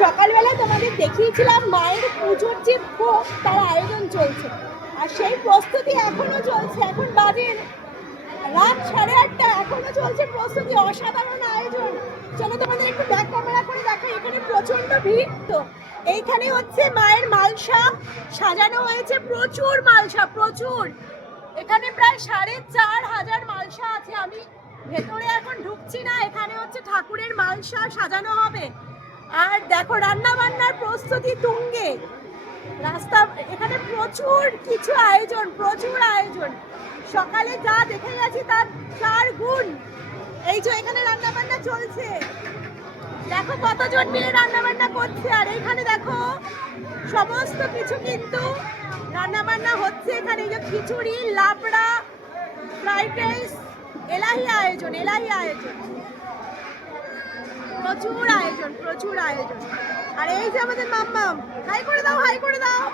সকালবেলা তোমাদের দেখিয়েছিলাম মায়ের পুজোর যে ভোগ তার আয়োজন চলছে, আর সেই প্রস্তুতি এখনো চলছে। এখন বাজে রাত 8:30, এখনো চলছে প্রস্তুতি। অসাধারণ আয়োজন। চলো তোমাদের একটু ব্যাক ক্যামেরা করে দেখো, এখানে প্রচন্ড ভিড়। তো এইখানে হচ্ছে মায়ের মালসা সাজানো হয়েছে, প্রচুর মালসা, প্রচুর। এখানে প্রায় 4,500 মালসা আছে। আমি ভেতরে এখন ঢুকছি না, এখানে হচ্ছে ঠাকুরের মালসা সাজানো হবে। আর দেখো রান্না বান্নার প্রস্তুতি তুঙ্গে। রাস্তা এখানে প্রচুর কিছু আয়োজন, প্রচুর আয়োজন। সকালে যা দেখে গেছি তার 4 গুণ। এই যে এখানে রান্না বান্না চলছে, দেখো কতজন মিলে রান্না বান্না করছে। আর এখানে দেখো সমস্ত কিছু কিন্তু রান্না বান্না হচ্ছে। এখানে যে খিচুড়ি, লাবড়া, ফ্রাইড রাইস, এলাহি আয়োজন, এলাহি আয়োজন, প্রচুর আয়োজন, প্রচুর আয়োজন। আর এই যে আমাদের মাম্মাম, হাই করে দাও, হাই করে দাও।